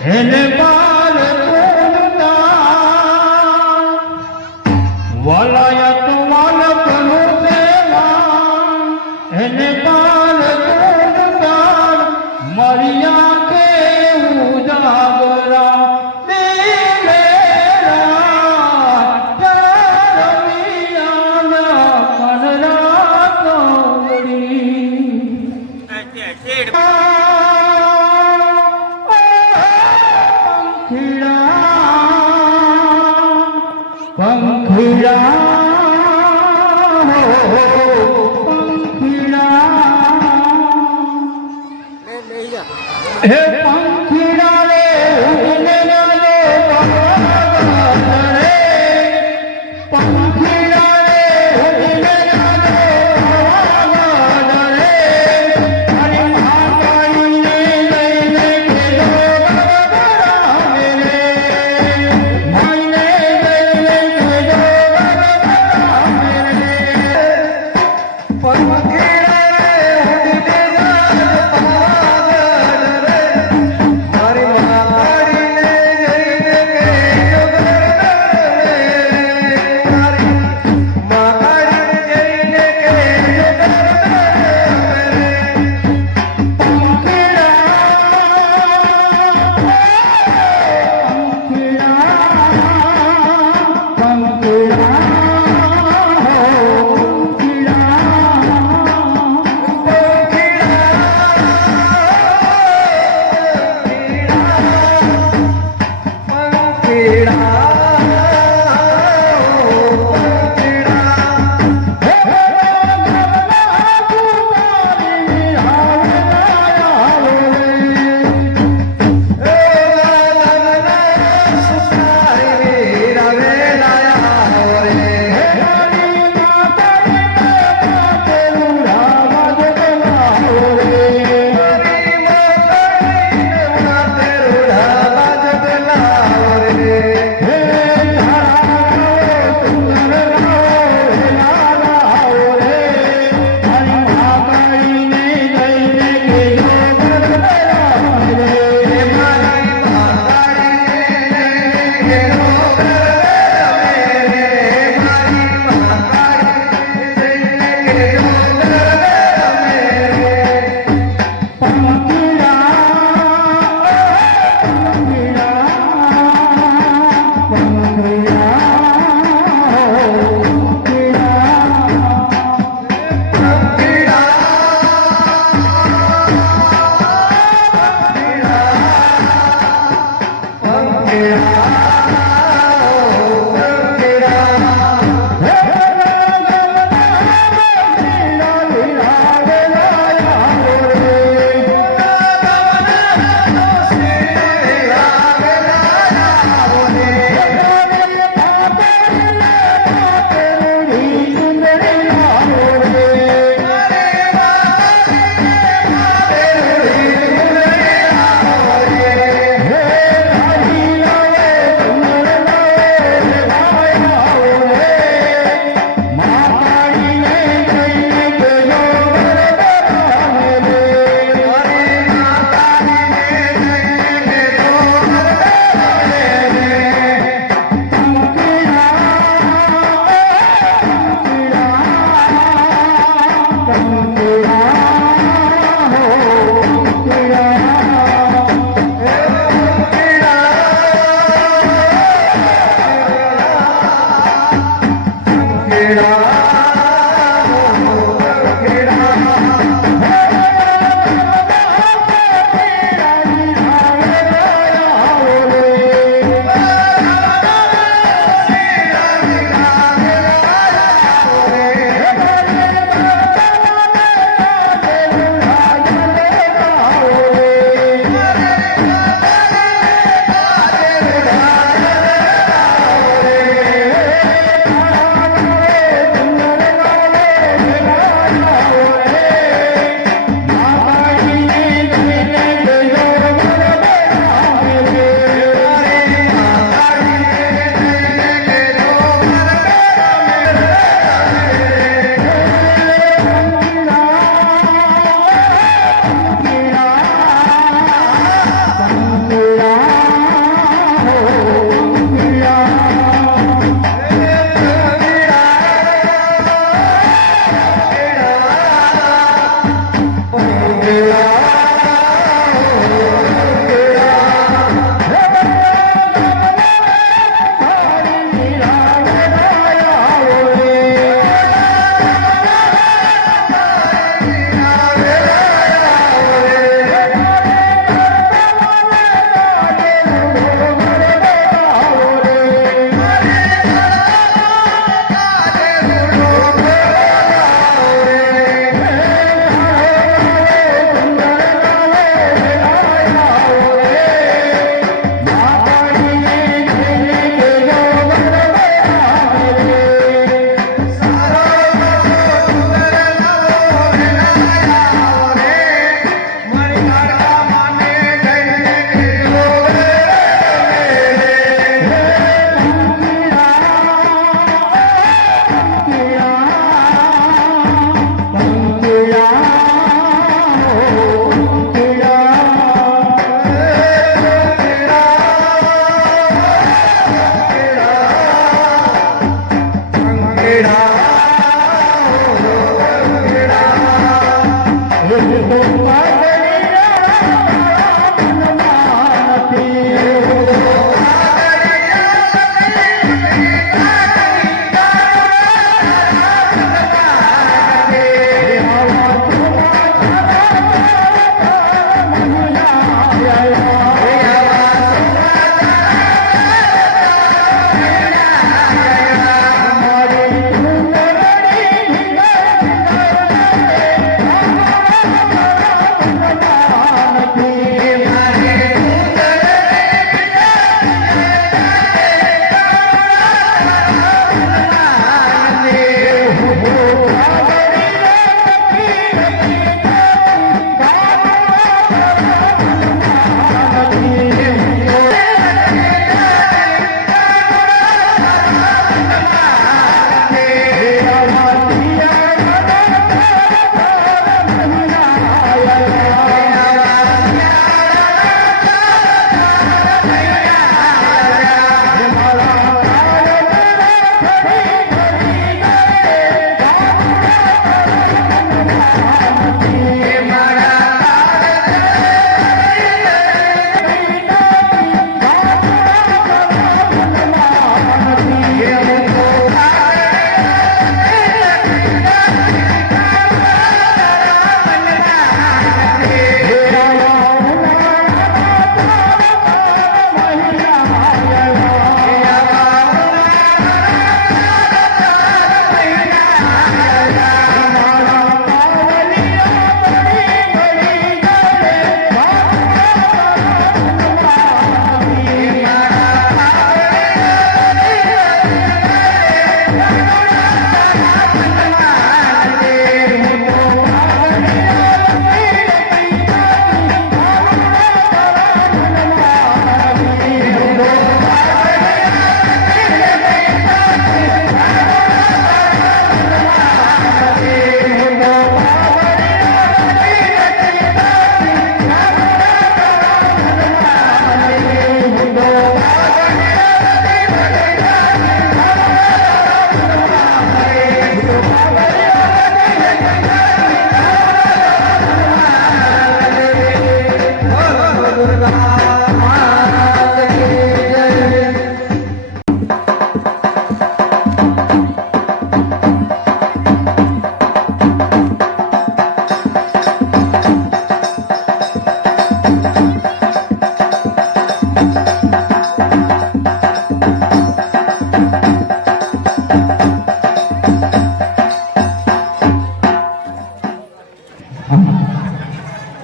એને બાલ તોડતા વલાયત વાલકનું સેવા એને બાલ તોડતા મરિયા કે ઉજાગરા પંખીડા હે પંખીડા રે ઉડને રે પંખીડા રે ઉડને રે હરી મહાકાળીને લઈને ગેલો ગરબરાવે રે માઈને લઈને ગેલો ગરબરાવે રે પંખીડા રે ઉડને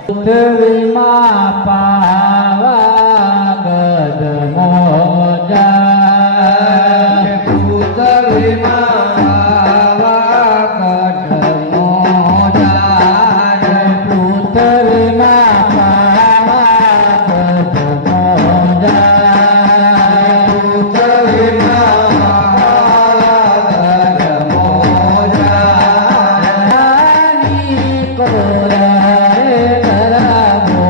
પૃથ્વીમાં પાવાગઢ મોજા પૃથ્વીમાં પાવાગઢ મોજા પૃથ્વીમાં પાવાગઢ મોજા પૃથ્વીમાં પાવાગઢ મોજા કોરા કરાવો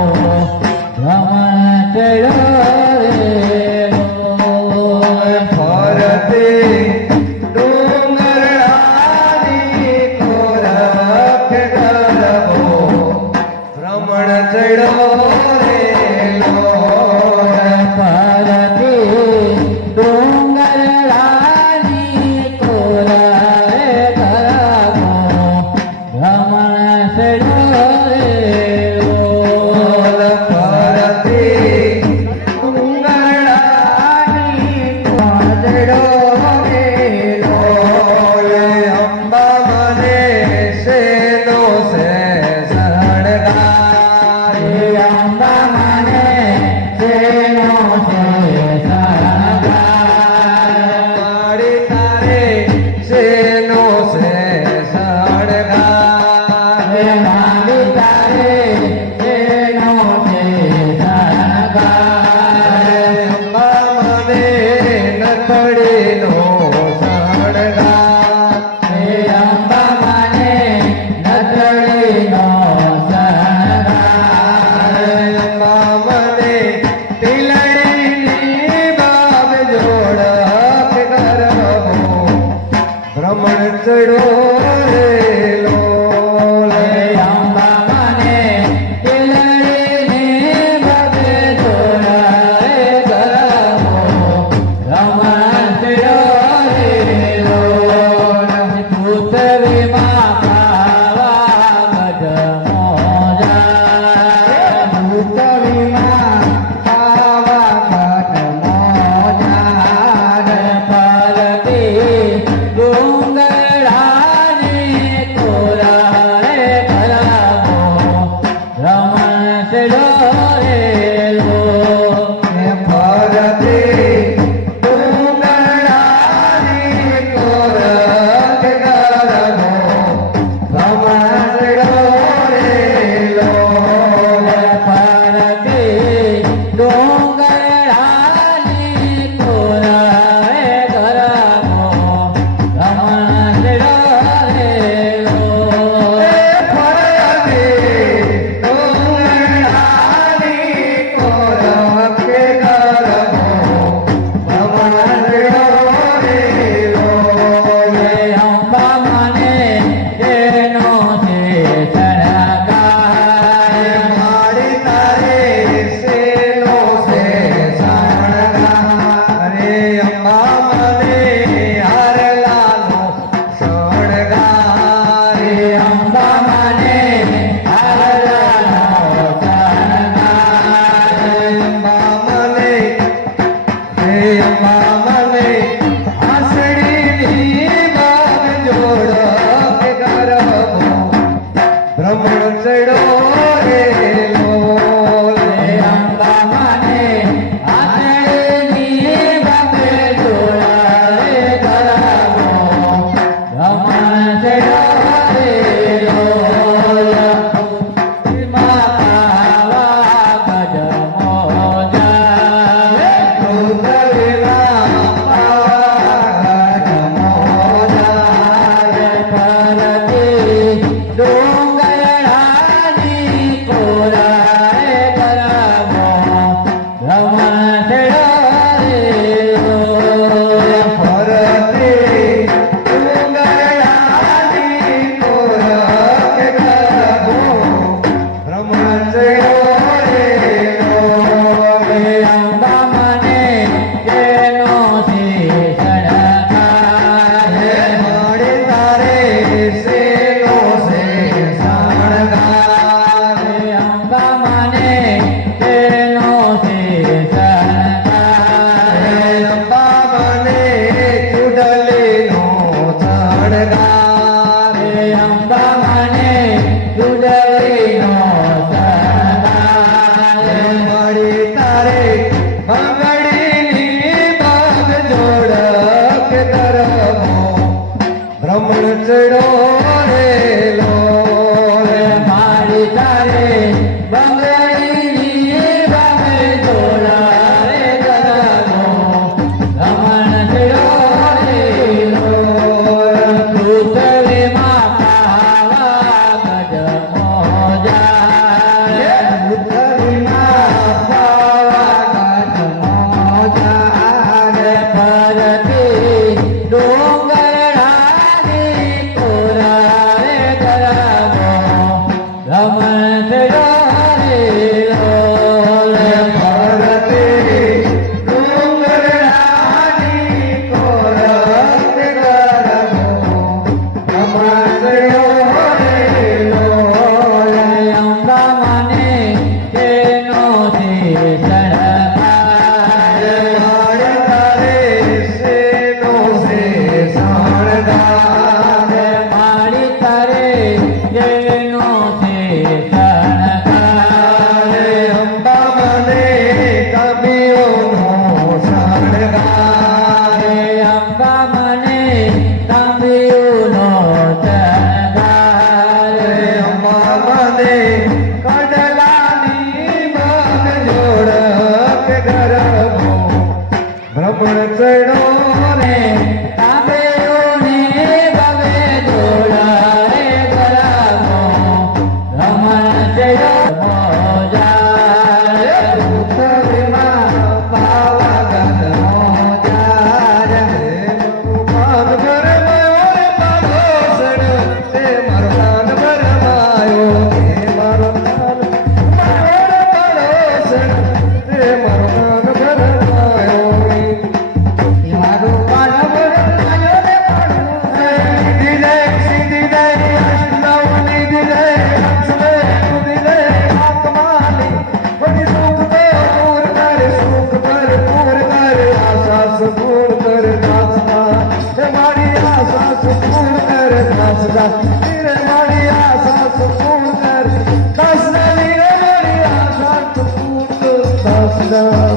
Oh,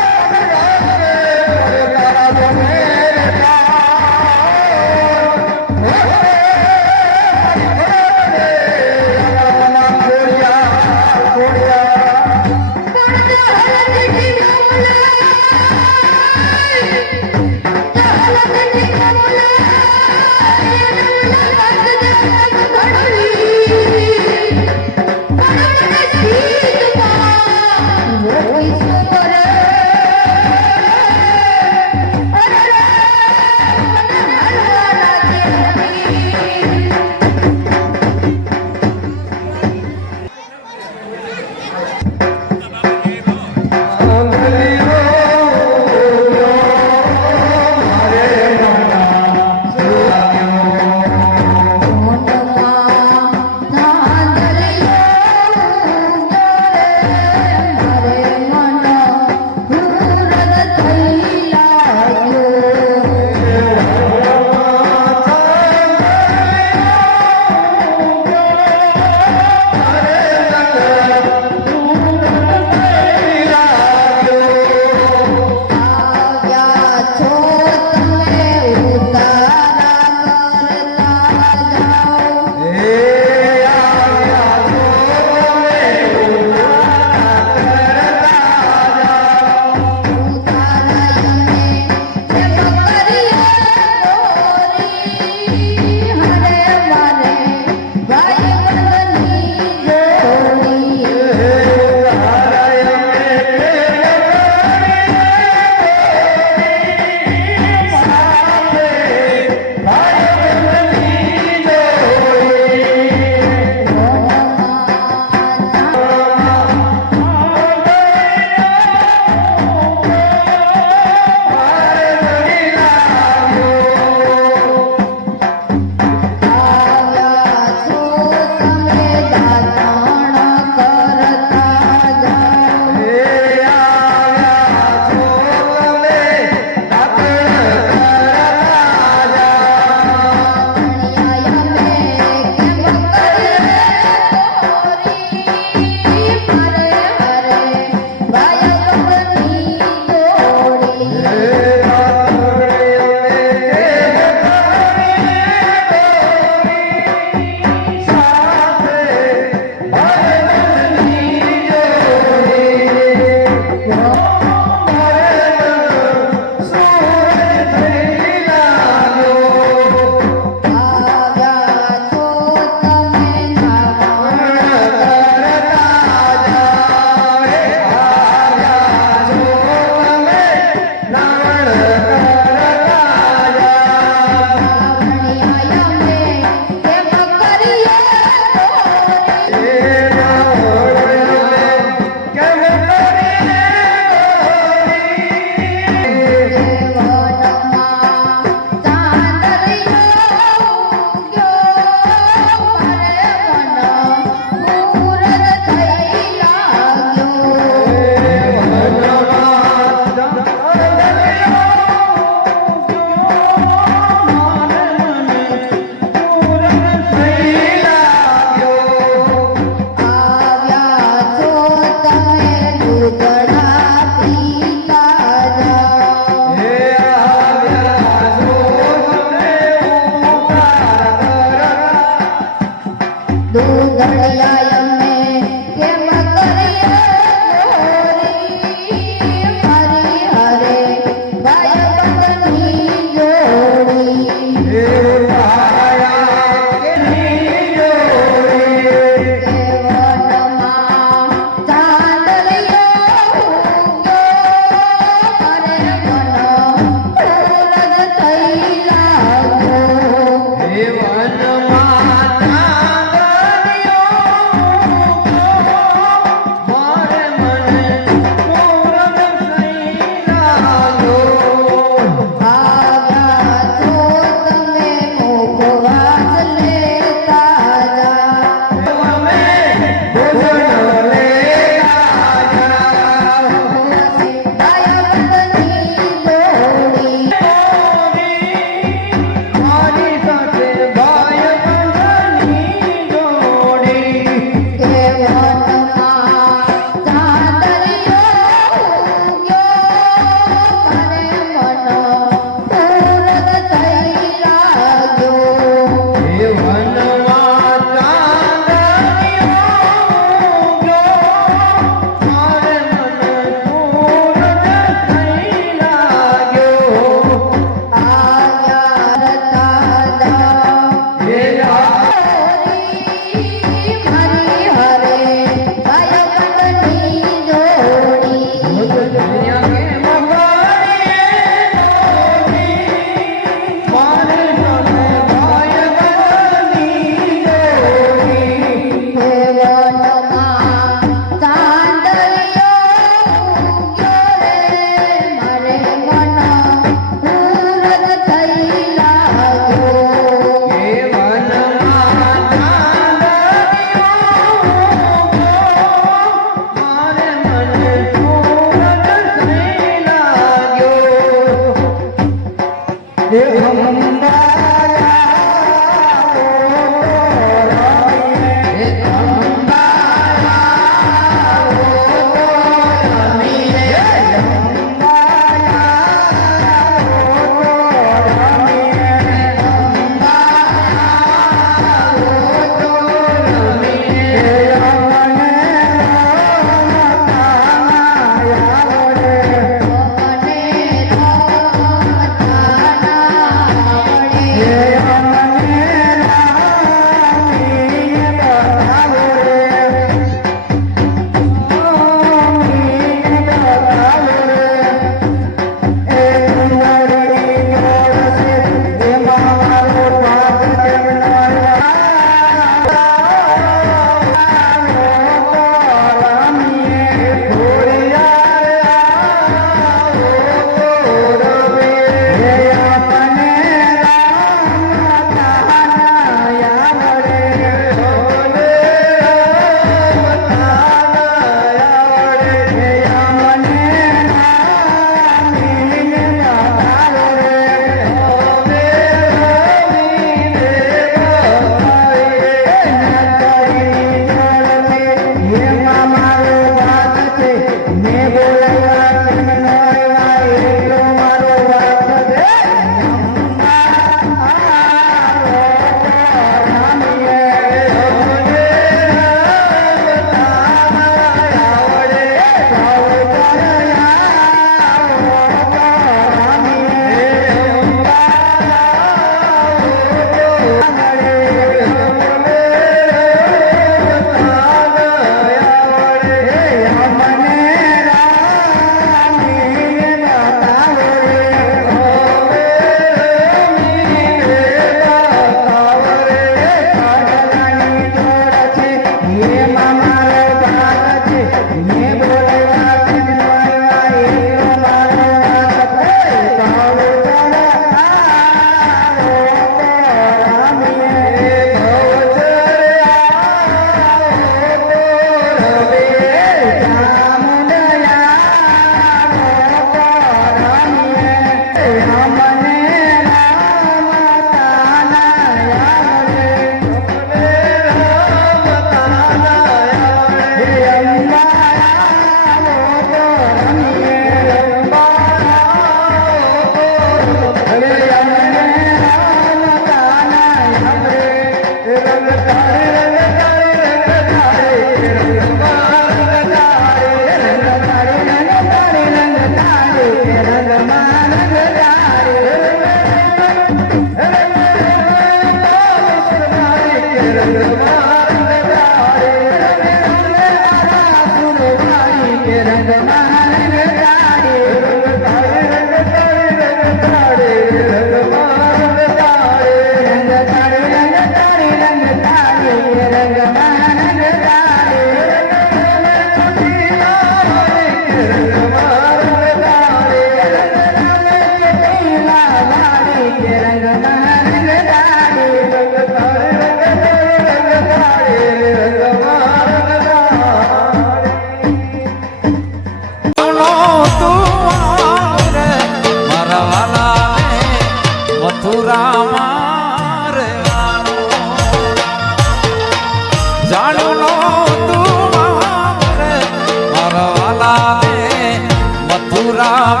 વાલા ને મથુરા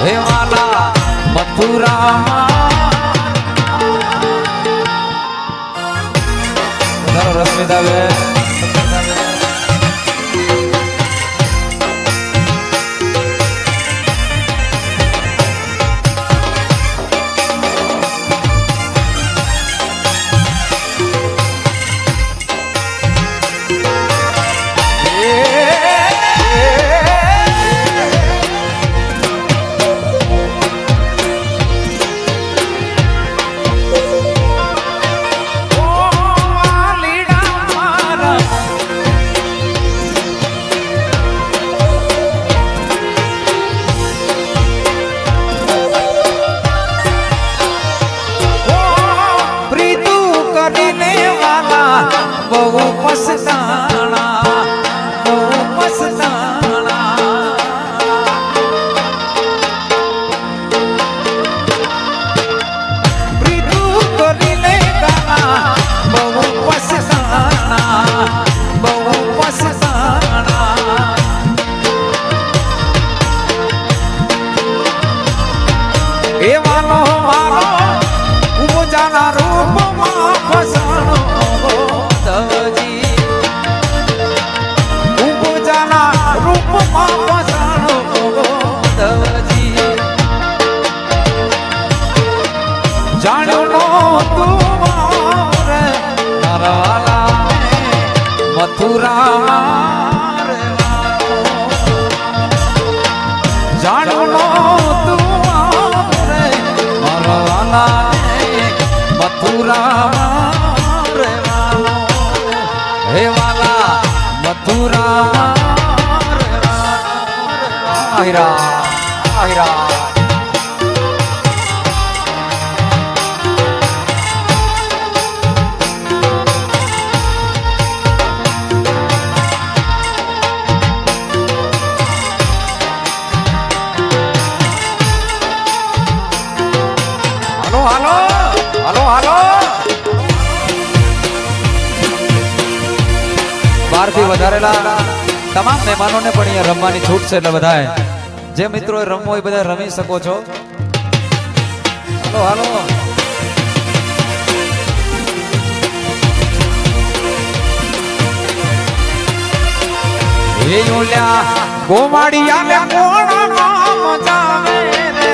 હે વાલા મથુરા રશ્મિતા બેન બહુ પસતાણા બહુ પસતાણા પ્રીતુ કરીને ગાના બહુ પસતાણા બહુ પસતાણા એ વાલો મારો ઉજાના રૂપમાં ફસાણો મથુરા જાણો તું મારા મથુરા હે વાલા મથુરા આહિરા આહિરા બારથી વધારેલા તમામ મહેમાનોને પણ અહીંયા રમવાની છૂટ છે એટલે બધાએ જે મિત્રો રમવો એ બધા રમી શકો છો. હાલો હાલો એ ઓલ્યા ગોવાડિયા ને કોણ નામ જાવે રે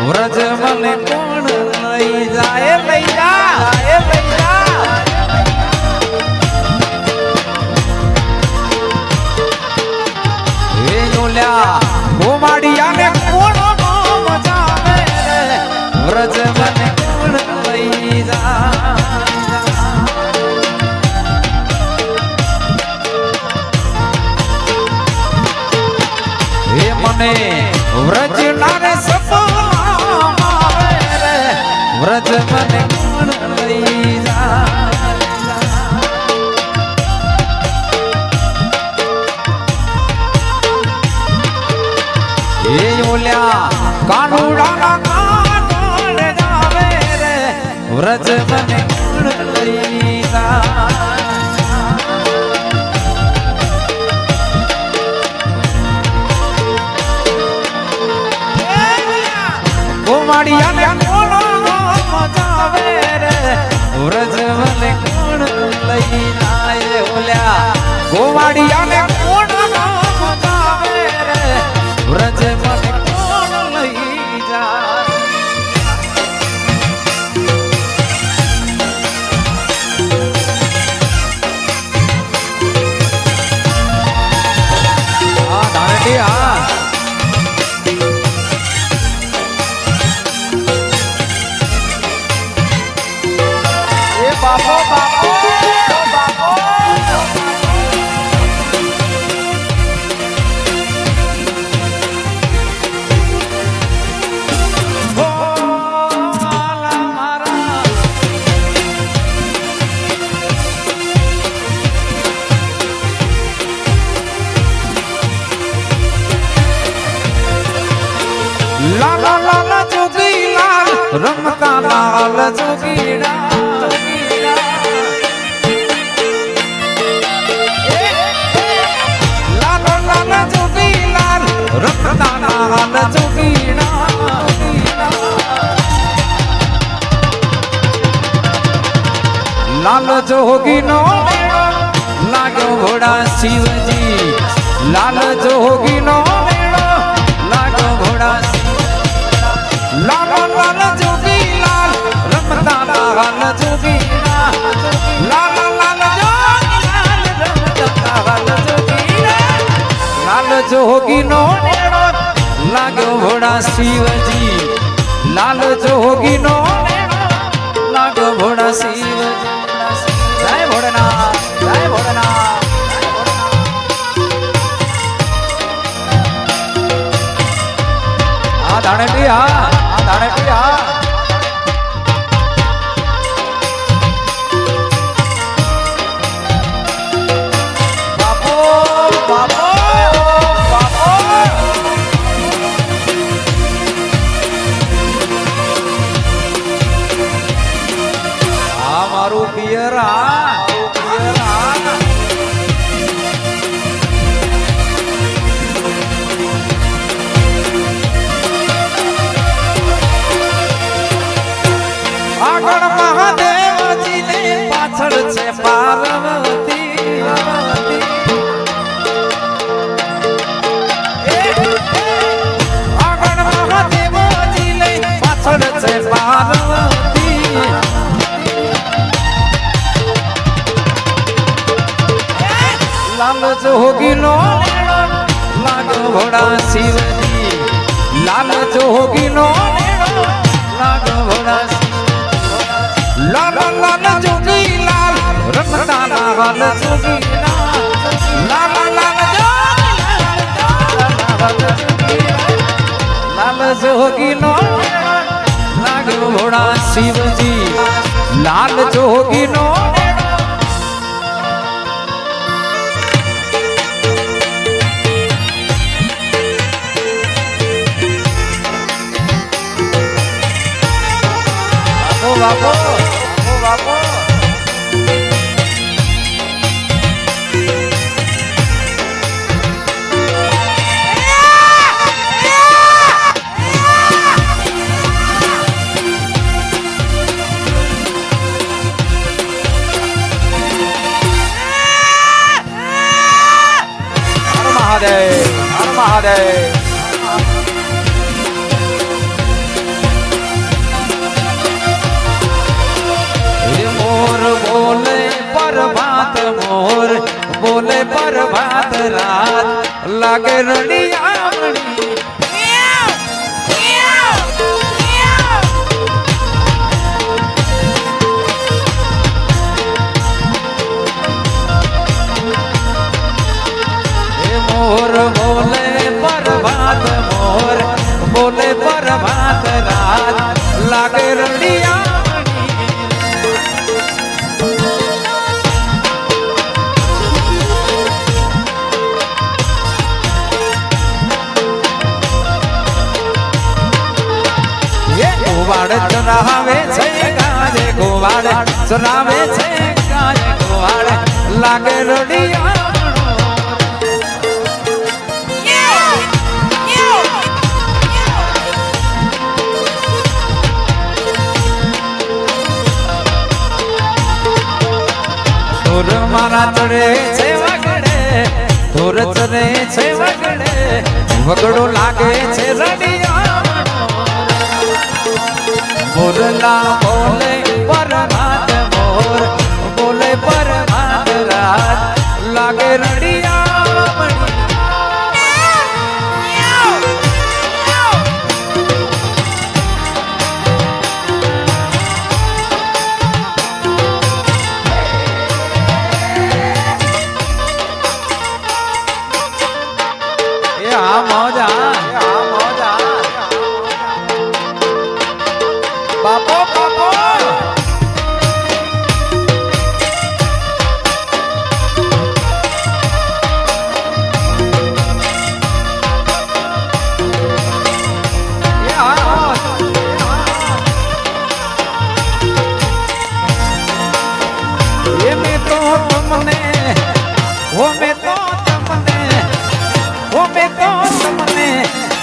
વ્રજ મને કોણ લઈ જાય લઈ જાય લઈ જાય એ ઓલ્યા ગોવાડિયા ને કોણ નામ જાવે રે વ્રજ મને કોણ લઈ જાય મને વ્રજ નારે સપના મારે રે વ્રજ મને કોણ લઈ જાય એ ઓલ્યા કાનુડાના કાનોડ જાવે રે વ્રજ મને કોણ લઈ જાય ગોવાડિયા ને કોણ જાવે રે વ્રજ મને કોણ લઈ જાય ઓલ્યા ગોવાડિયા ને કોણ જાવે રે વ્રજ મને કોણ લઈ જાય હા દાંડી હા બાપો બાપો બાપો ભોલા મારા લાલા લાલા જોગી લાલ રમતા લાલ જોગીડા હાલ જોગીના લાલ જોગીનો મેળો લાગ્યો ઘોડા શિવજી લાલ જોગીનો મેળો લાગ્યો ઘોડા લાલ લાલ જોગી લાલ રમતા લાલ જોગીના લાલ લાલ જોગી લાલ રમતા લાલ જોગીના લાલ જોગીનો મેળો લાગ્યો ઘોડા શિવજી લાલ જોગીનો મેળો લાગ્યો ઘોડા શિવજી જય ભોળાનાથ જય ભોળાનાથ આ દાણે પિયા બાપો બાપો બાપો આ મારું પિયરા આગળ મહાદેવજી ને પાછળ છે પાર્વતી આગળ મહાદેવજી ને પાછળ છે પાર્વતી લાલ જોગીનો લાગ્યો ઘોડા શિવજી લાલ જોગીનો લાગ્યો ઘોડા લાલ લાલ જોગી લાલ રમતા લાલ જોગી લાલ લાલ લાલ જોગી નો લાગ્યો ઘોડા શિવજી લાલ જોગી નો બાપો બાપો હર મહાદેવ મોર બોલે પ્રભાત મોર બોલે પ્રભાત રાત લાગે રડિયામણી મોર બોલે પ્રભાત મોર બોલે પ્રભાત રાત લાગે રડિયા ગોવાડ ચરાવે છે ગાજે ગોવાડ ચરાવે છે ગાજે ગોવાડ લાગે રડિયા ધોર મારા ચડે છે વગડે ધોર ચડે છે વગડે વગડો લાગે છે રડિયા મોરલા બોલે પરમાત મોર બોલે પરમાત રાત લાગે રડિયામણી એ આ મોજા બાપો બાપો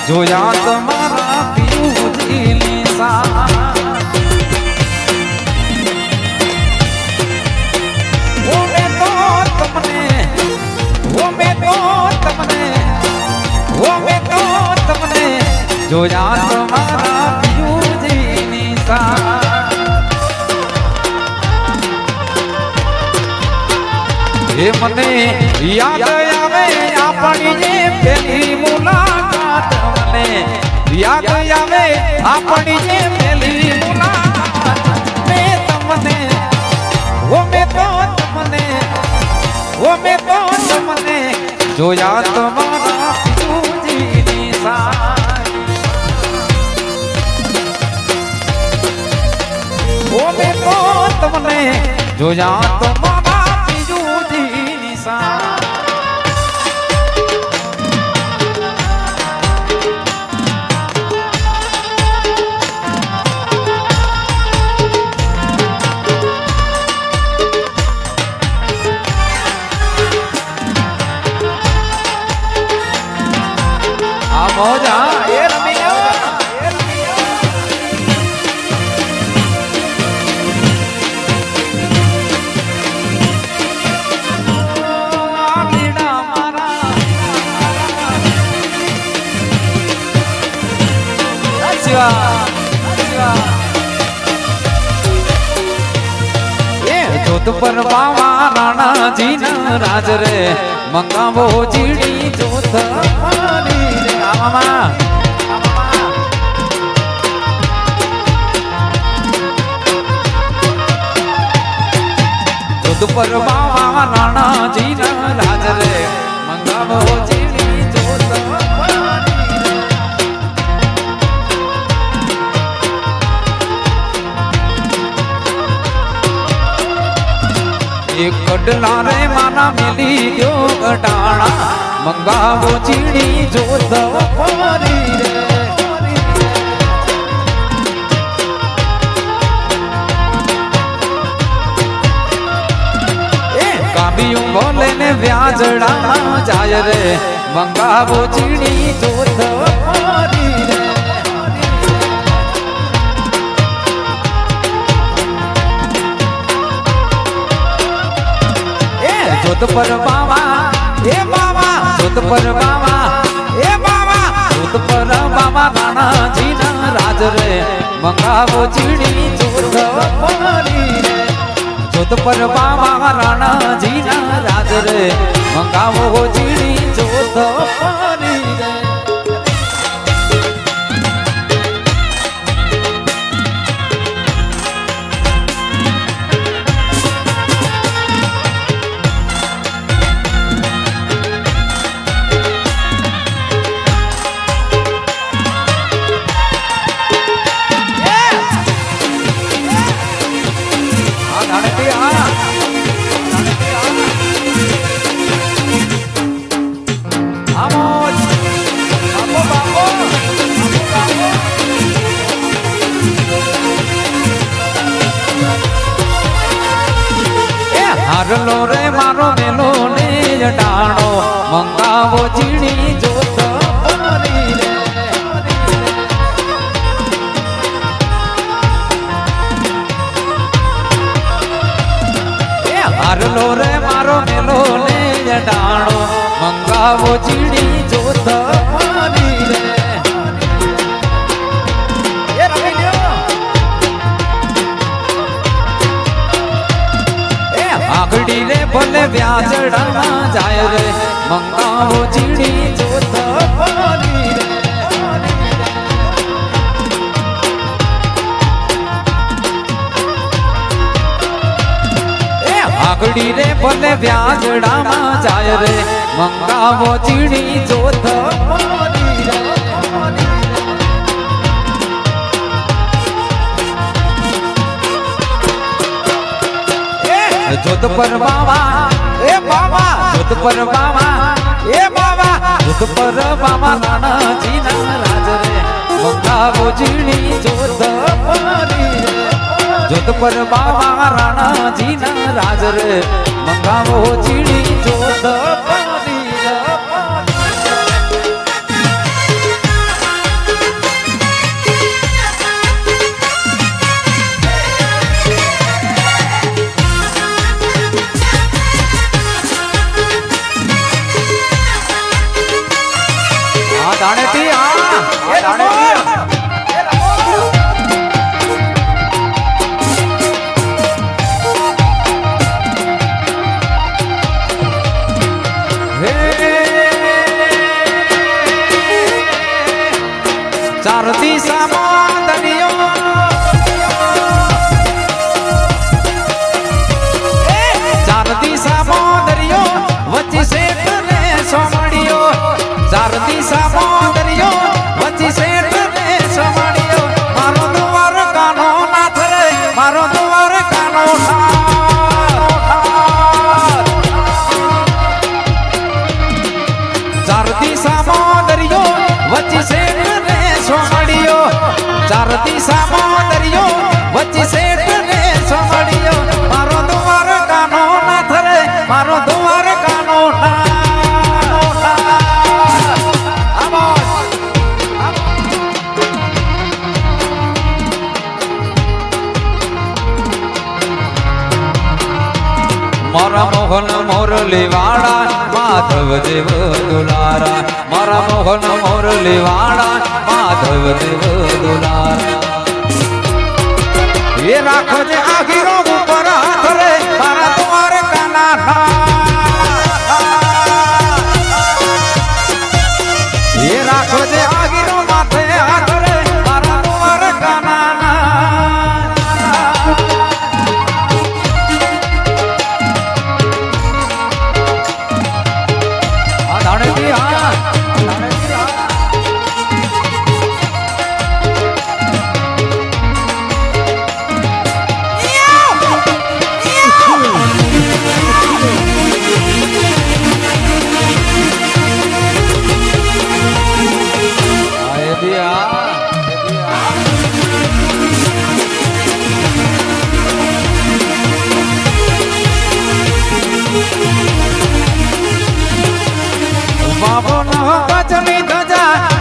જોયા તમારા પિયુજીની સા ઓ મેં તો તમને જોયા તમારા પિયુજીની સા એ મને યાદ આવે આપણી જે પહેલી મુલાકાત મને યાદ આવે આપણી જે પહેલી મુલાકાત મેં તમને જોયા તમારા પિયુજીની સાઈ ઓ મેં તો તમને જોયા તમારા પિયુજીની સાઈ મોજા એ રમીયા લીડા મારા એ જોત પર બાવા રાણાજી ના રાજ રે મંગાવો ચીડી જોત મારી રે આમાં જોત પર બાવા રાણાજી ના રાજ રે મંગાવો ચીડી જોત એક કડલા રે માના મિલી ગયો ગટાણા મંગાવો ચીડી જોત ફરી રે એ કાબિયું બોલે ને વ્યાજડા જાય રે મંગાવો ચીડી જોત ફરી રે જોત પર બાવા એ બાવા જોત પર બાવા એ બાવા જોત પર બાવા રાણાજી ના રાજ રે મંગાવો ચીડી જોત ફરી રે જોત પર બાવા રાણાજી ના રાજ રે મંગાવો ચીડી જોત ફરી રે હારલો રે મારો મેલો ને ડાણો મંગાવો ચીડી જોત ફરી રે હારલો રે મારો મેલો ને ડાણો મંગાવો ચીડી જોત ફરી રે આગડી રે ભલે વ્યાજડા જાય રે મંગાવો ચીડી જોત ફરી રે આગડી રે ભલે વ્યાજડા જાય રે મંગાવો ચીડી જોત ફરી રે જોત પર બાવા એ બાવા જોત પર બાવા એ બાવા જોત પર બાવા રાણાજી ના રાજ રે મંગાવો ચીડી જોત ફરી રે જોત પર બાવા રાણાજી ના રાજ રે મંગાવો ચીડી જોત ફરી રે દાણેથી એ દાણેથી ચાર દિશામાં દરિયો ચાર દિશામાં દરિયો વચ્ચે શેઠ ને સોમડિયો ચાર દિશામાં દરિયો વચ્ચે શેઠ ને સોમડિયો મારો દ્વાર કાનો નાથ રે મારો દ્વાર કાનો ચાર દિશામાં દરિયો વચ્ચે શેઠ ને સોમડિયો ચાર દિશામાં દરિયો વચ્ચે શેઠ ને સોમડિયો મારો દ્વાર કાનો નાથ રે મારો દ્વાર કાનો મારા મોહન મોરલી વાળા માધવ દેવ દુલારા મારા મોહન મોરલી વાળા માધવ દેવ દુલારા એ રાખો જે આખીરો ઉપર હાથ રે મારા તમારે કાના એ રાખો જે આખીરો માથે હાથ રે મારા તમારે કાના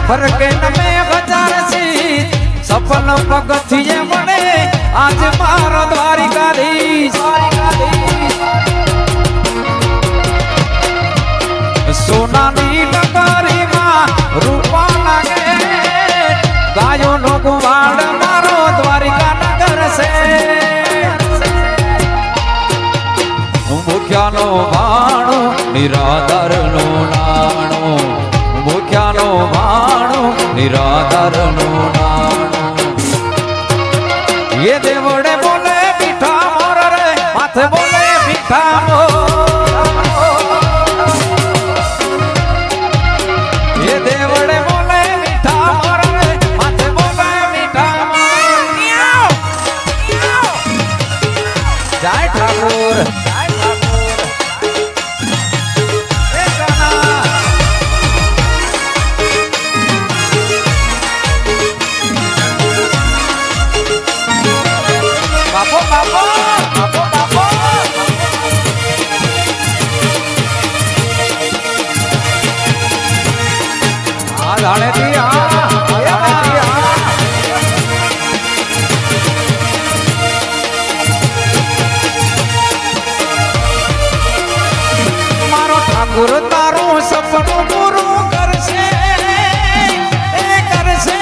ફરકે તમે બજારસી સફલ પગથિયે મને આજ મારો દ્વારિકાધીશ સોનાની નગરીમાં રૂપા લાગે ગાયો નો ગુવાડ મારો દ્વારિકા નગર છે મુખ્યાનો ભાણો નિરાધાર નો નાણો મુખ્યાનો ભાણો નિરાધાર નો નાણો એ દેવડે બોલે મીઠા મોર રે માથે બોલે મીઠા એ દેવડે બોલે મીઠા મોર રે માથે બોલે મીઠા જય ઠાકોર મારો ઠાકોર તારું સપનું પૂરું કરશે એ કરશે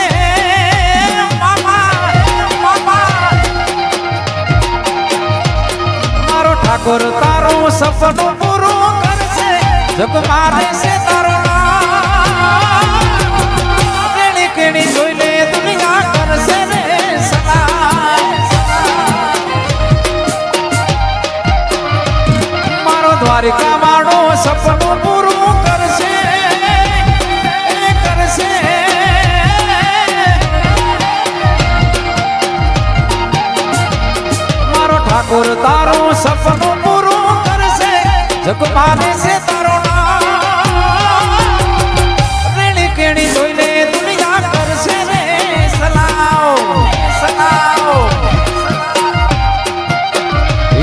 મારો ઠાકોર તારું સપનું પૂરું કરશે જગ મારે છે તારો કેણી જોઈને દુનિયા કરશે ને મારો દ્વારિકા માણો સપનું પૂરું કરશે કરશે મારો ઠાકોર તારું સપનું પૂરું કરશે જગ માને છે તારો રેણી કેણી જોઈને દુનિયા કરશે ને સલાવ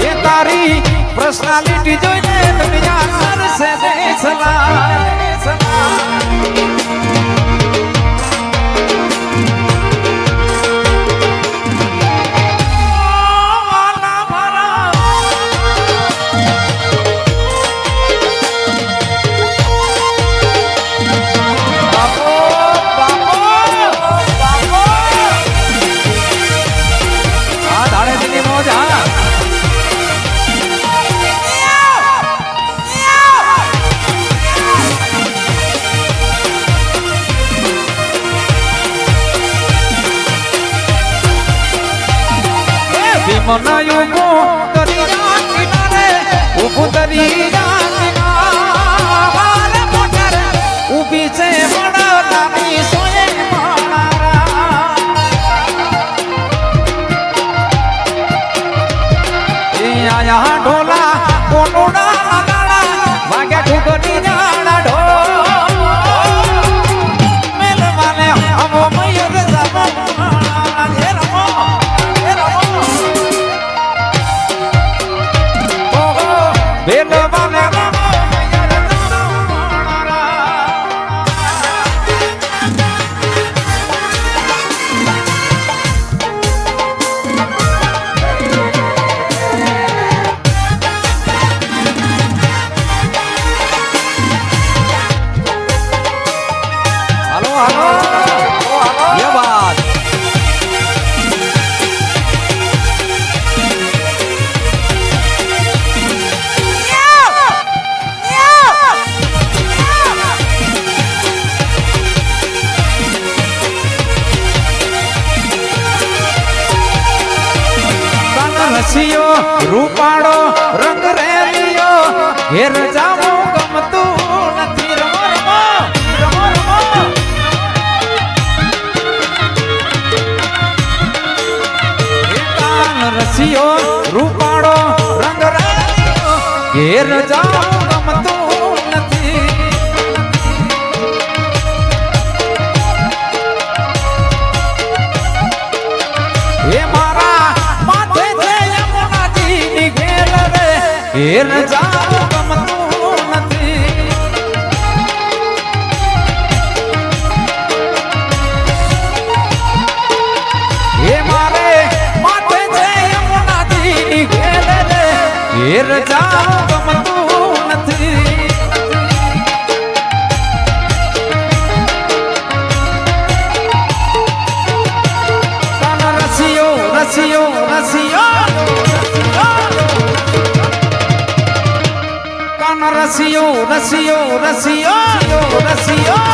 એ તારી પર્સનાલિટી જોઈને દુનિયા કરશે ને સલાવ મને ઊભું દરિયા કિનારે ઊભું દરિયા કિનારે મોટર ઊભી છે વડલાની સોએ મારા એ આયા ઢોલા કોટોડા લગાડા વાગ્યા ઠુકડી જાડા ઢોલ મેલવાને હમો મયુર જમો એ રમો ઓહો મેલવાને રમો મયુર હાલો હાલો ये बात રસિયો રૂપાળો રંગ રેલિયો ઘેર જાવું ગમતું નથી રમો રમો રમો રમો રસિયો રૂપાળો રંગ રેલિયો ઘેર જાવું ગમતું નથી એ મારા માથે છે યમુનાજીની ઘેર રે ઘેર જાવું ગમતું નથી એ મારે માથે છે યમુનાજીની ઘેર રે ઘેર જાવું ગમતું નથી રસિયો રસિયો કાન રસિયો રસિયો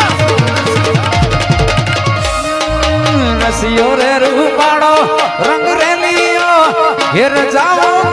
રસિયો રે રૂપાળો રંગ રેલિયો ઘેર જાવો